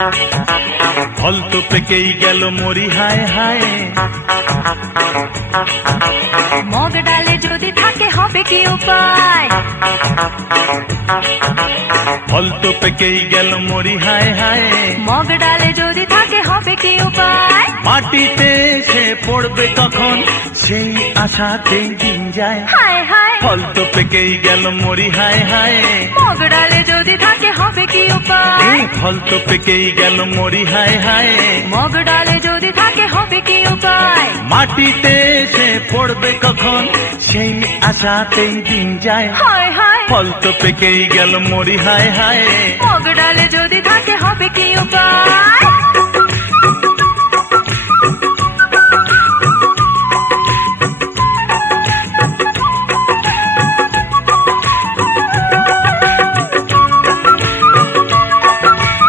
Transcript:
ফল তো পেকেই গেল মরি হায় হায়। মগ ডালে যদি থাকে হবে কি উপায়? ফল তো পেকেই গেল মরি হায় হায়। মগ ডালে যদি থাকে হবে কি উপায়? মাটিতে সে পড়বে কখন সেই আশাতেই দিন যায়। হায় হায়, ফল তো পেকেই গেল মরি হায় হায়। মগ ডালে যদি থাকে হবে কি উপায়? ফল তো পেকেই গেল মরি হায় হায়। মগ ডালে যদি থাকে হবে কি উপায়? মাটিতে সে পড়বে কখন সেই আশাতেই দিন যায়। হায় হায়, ফল তো পেকেই গেল মরি হায় হায়। মগ ডালে